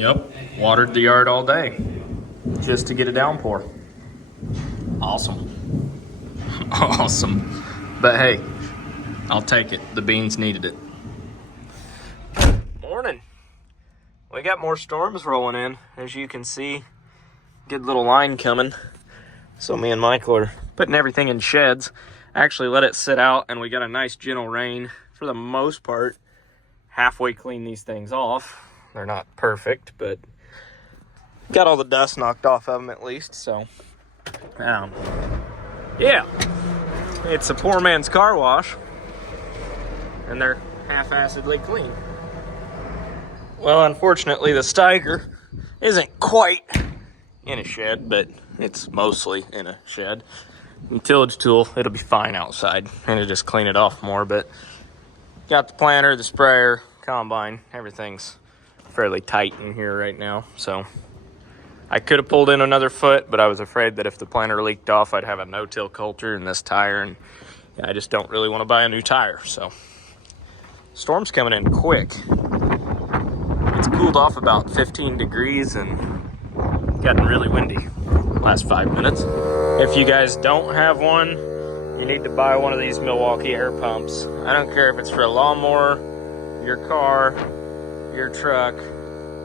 Yep, watered the yard all day just to get a downpour. Awesome. Awesome. But hey, I'll take it. The beans needed it. Morning. We got more storms rolling in, as you can see. Good little line coming. So me and Michael are putting everything in sheds. Actually let it sit out, and we got a nice gentle rain. For the most part, halfway clean these things off. They're not perfect, but got all the dust knocked off of them at least. So yeah, it's a poor man's car wash, and they're half-assedly clean. Well, unfortunately, the Steiger isn't quite in a shed, but it's mostly in a shed. The tillage tool, it'll be fine outside, and it'll just clean it off more. But got the planter, the sprayer, combine, everything's fairly tight in here right now. So I could have pulled in another foot, but I was afraid that if the planter leaked off, I'd have a no-till culture in this tire, and I just don't really want to buy a new tire. So storm's coming in quick. It's cooled off about 15 degrees and gotten really windy last 5 minutes. If you guys don't have one, you need to buy one of these Milwaukee air pumps. I don't care if it's for a lawnmower, your car, your truck,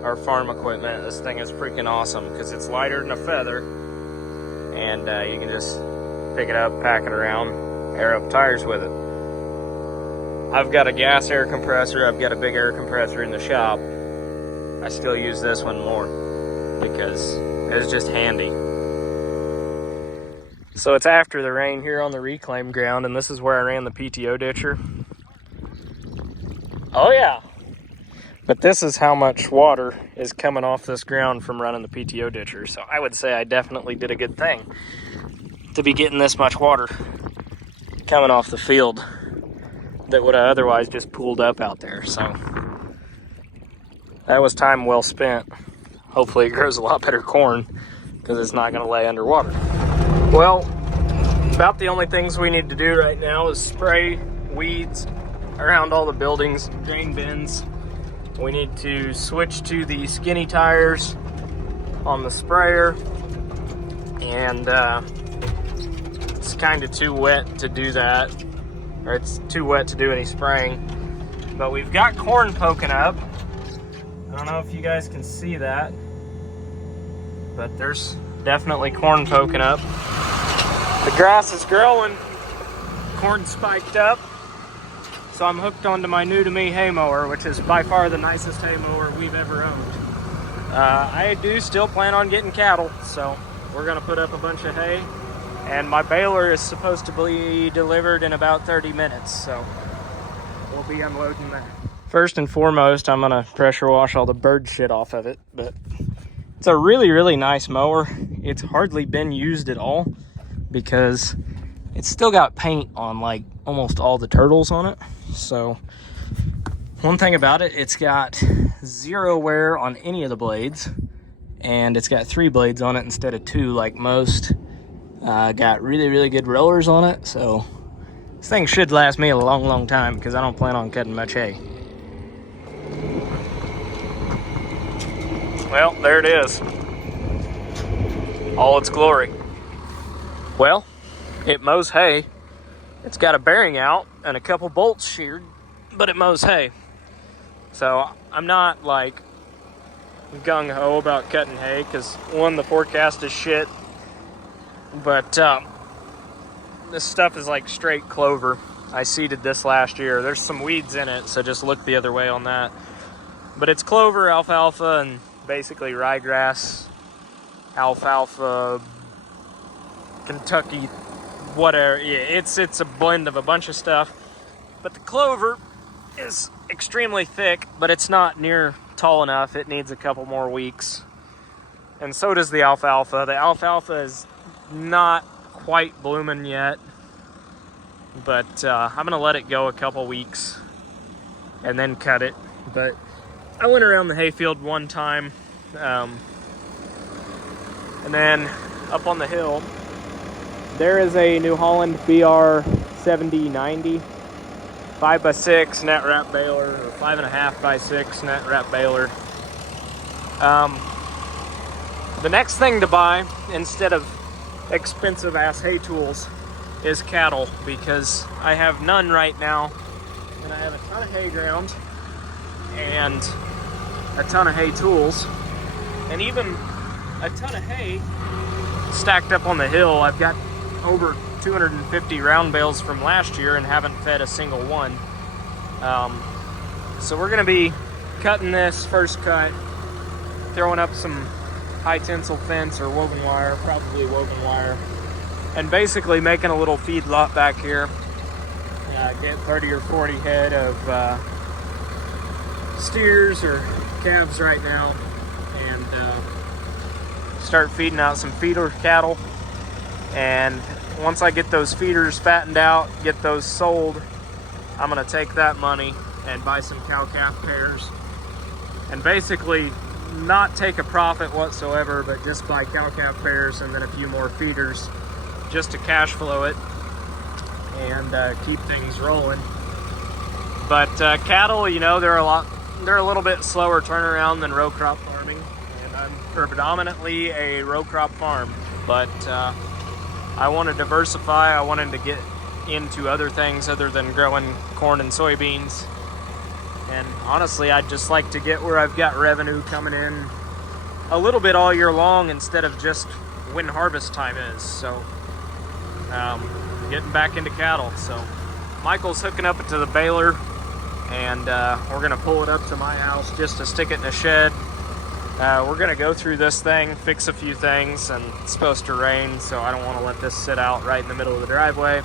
or farm equipment. This thing is freaking awesome because it's lighter than a feather, and you can just pick it up, pack it around, air up tires with it. I've got a gas air compressor. I've got a big air compressor in the shop. I still use this one more because it's just handy. So it's after the rain here on the reclaim ground, and this is where I ran the PTO ditcher. Oh yeah. But this is how much water is coming off this ground from running the PTO ditcher. So I would say I definitely did a good thing to be getting this much water coming off the field that would have otherwise just pooled up out there. So that was time well spent. Hopefully it grows a lot better corn because it's not going to lay underwater. Well, about the only things we need to do right now is spray weeds around all the buildings, drain bins. We need to switch to the skinny tires on the sprayer, and it's kind of too wet to do that, or it's too wet to do any spraying. But we've got corn poking up. I don't know if you guys can see that, but there's definitely corn poking up. The grass is growing, corn spiked up. So I'm hooked onto my new to me hay mower, which is by far the nicest hay mower we've ever owned. I do still plan on getting cattle, so we're gonna put up a bunch of hay, and my baler is supposed to be delivered in about 30 minutes, so we'll be unloading that. First and foremost, I'm gonna pressure wash all the bird shit off of it, but it's a really, really nice mower. It's hardly been used at all because it's still got paint on like almost all the turtles on it. So one thing about it, it's got zero wear on any of the blades, and it's got 3 blades on it instead of 2 like most. Got really, really good rollers on it, so this thing should last me a long, long time because I don't plan on cutting much hay. Well, there it is. All its glory. Well, it mows hay. It's got a bearing out and a couple bolts sheared, but it mows hay. So I'm not like gung-ho about cutting hay because one, the forecast is shit, but this stuff is like straight clover. I seeded this last year. There's some weeds in it, so just look the other way on that. But it's clover, alfalfa, and basically ryegrass, alfalfa, Kentucky, whatever. Yeah, it's a blend of a bunch of stuff. But the clover is extremely thick, but it's not near tall enough. It needs a couple more weeks. And so does the alfalfa. The alfalfa is not quite blooming yet, but I'm gonna let it go a couple weeks and then cut it. But I went around the hayfield one time, and then up on the hill there is a New Holland BR 7090 5x6 net wrap baler, or 5.5x6 net wrap baler. The next thing to buy instead of expensive ass hay tools is cattle, because I have none right now, and I have a ton of hay ground and a ton of hay tools, and even a ton of hay stacked up on the hill. I've got over 250 round bales from last year and haven't fed a single one. So we're gonna be cutting this first cut, throwing up some high tensile fence or woven wire, probably woven wire, and basically making a little feed lot back here. Get 30 or 40 head of steers or calves right now, and start feeding out some feeder cattle. And once I get those feeders fattened out, get those sold, I'm gonna take that money and buy some cow-calf pairs, and basically not take a profit whatsoever, but just buy cow-calf pairs and then a few more feeders just to cash flow it and keep things rolling. But cattle, you know, they're a little bit slower turnaround than row crop farming, and I'm predominantly a row crop farm, but I want to diversify. I wanted to get into other things other than growing corn and soybeans. And honestly, I'd just like to get where I've got revenue coming in a little bit all year long instead of just when harvest time is. So getting back into cattle. So Michael's hooking up to the baler, and we're gonna pull it up to my house just to stick it in a shed. We're gonna go through this thing, fix a few things, and it's supposed to rain, so I don't want to let this sit out right in the middle of the driveway.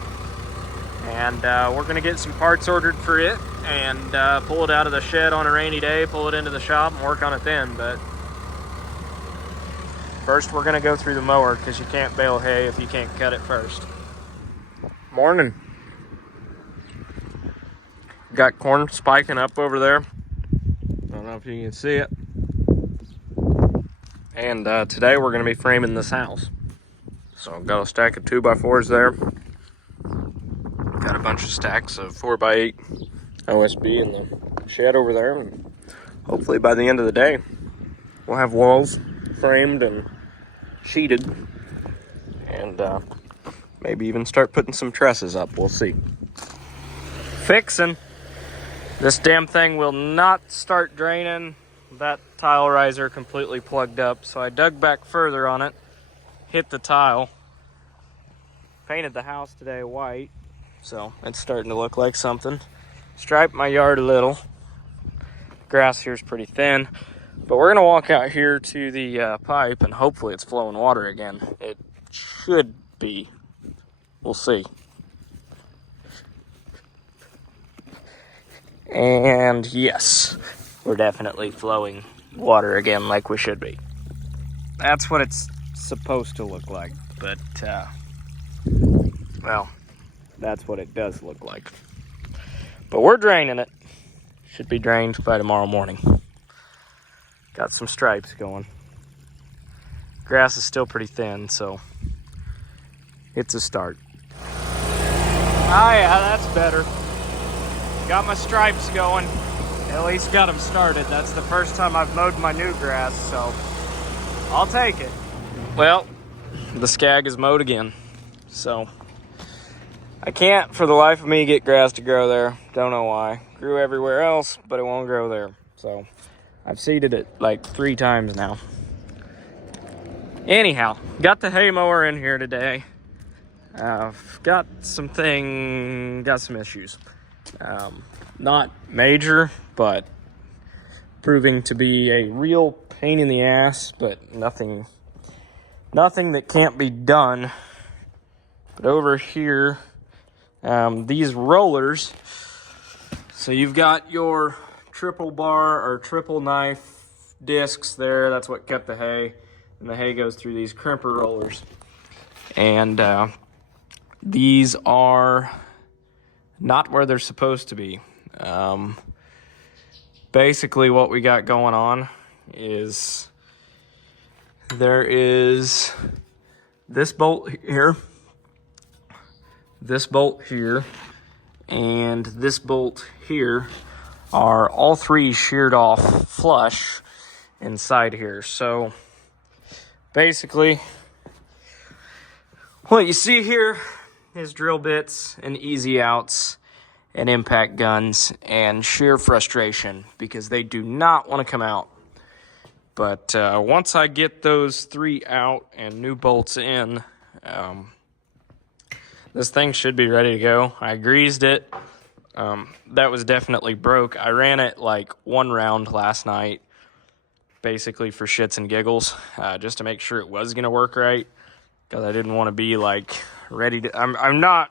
And we're gonna get some parts ordered for it and pull it out of the shed on a rainy day, pull it into the shop and work on it then. But first we're gonna go through the mower, because you can't bale hay if you can't cut it first. Morning. Got corn spiking up over there. I don't know if you can see it. And today we're gonna be framing this house. So I've got a stack of 2x4s there. Got a bunch of stacks of 4x8 OSB in the shed over there, and hopefully by the end of the day we'll have walls framed and sheeted, and maybe even start putting some trusses up. We'll see. Fixing. This damn thing will not start draining. That tile riser completely plugged up, so I dug back further on it, hit the tile, painted the house today white, so it's starting to look like something. Striped my yard a little. Grass here's pretty thin, but we're gonna walk out here to the pipe, and hopefully it's flowing water again. It should be. We'll see. And yes, we're definitely flowing water again like we should be. That's what it's supposed to look like, but well, that's what it does look like. But we're draining it. Should be drained by tomorrow morning. Got some stripes going. Grass is still pretty thin, so it's a start. Oh yeah, that's better. Got my stripes going. At least got them started. That's the first time I've mowed my new grass, so I'll take it. Well, the skag is mowed again, so I can't for the life of me get grass to grow there. Don't know why. Grew everywhere else, but it won't grow there. So I've seeded it like 3 times now. Anyhow, got the hay mower in here today. I've got some issues. Not major, but proving to be a real pain in the ass, but nothing that can't be done. But over here, these rollers, so you've got your triple bar or triple knife discs there. That's what cut the hay, and the hay goes through these crimper rollers. And these are not where they're supposed to be. Basically what we got going on is there is this bolt here, this bolt here, and this bolt here are all 3 sheared off flush, inside here. So basically, what you see here is drill bits and easy outs and impact guns and sheer frustration because they do not want to come out. But once I get those 3 out and new bolts in, this thing should be ready to go. I greased it. That was definitely broke. I ran it like 1 round last night, basically for shits and giggles, just to make sure it was going to work right, because I didn't want to be like ready to... I'm not...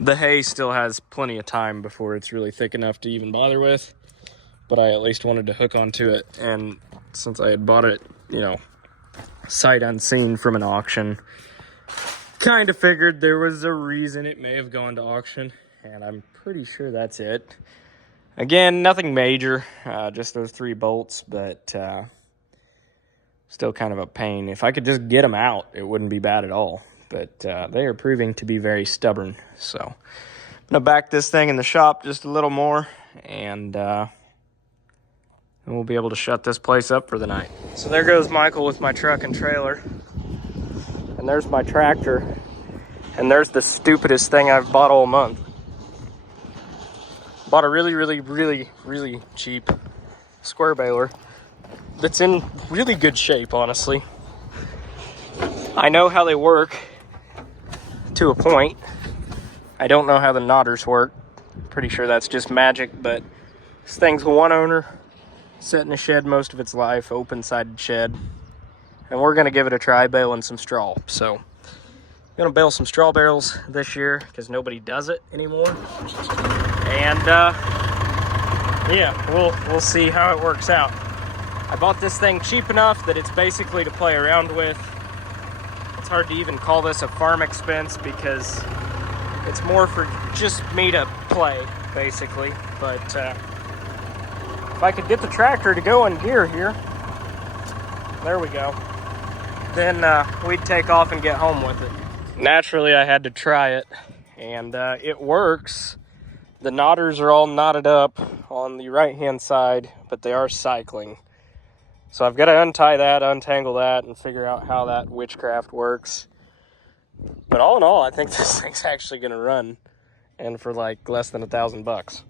The hay still has plenty of time before it's really thick enough to even bother with, but I at least wanted to hook onto it. And since I had bought it, you know, sight unseen from an auction, kind of figured there was a reason it may have gone to auction, and I'm pretty sure that's it. Again, nothing major, just those 3 bolts, but still kind of a pain. If I could just get them out, it wouldn't be bad at all. But they are proving to be very stubborn. So I'm going to back this thing in the shop just a little more, and we'll be able to shut this place up for the night. So there goes Michael with my truck and trailer. And there's my tractor. And there's the stupidest thing I've bought all month. Bought a really cheap square baler that's in really good shape, honestly. I know how they work to a point. I don't know how the knotters work. Pretty sure that's just magic, but this thing's one owner, set in a shed most of its life, open-sided shed. And we're gonna give it a try baling some straw. So I'm gonna bale some straw barrels this year because nobody does it anymore. And yeah, we'll see how it works out. I bought this thing cheap enough that it's basically to play around with. It's hard to even call this a farm expense because it's more for just me to play, basically. But if I could get the tractor to go in gear here, there we go, then we'd take off and get home with it. Naturally, I had to try it, and it works. The knotters are all knotted up on the right-hand side, but they are cycling. So I've got to untie that, untangle that, and figure out how that witchcraft works. But all in all, I think this thing's actually going to run, and for like less than $1,000 bucks.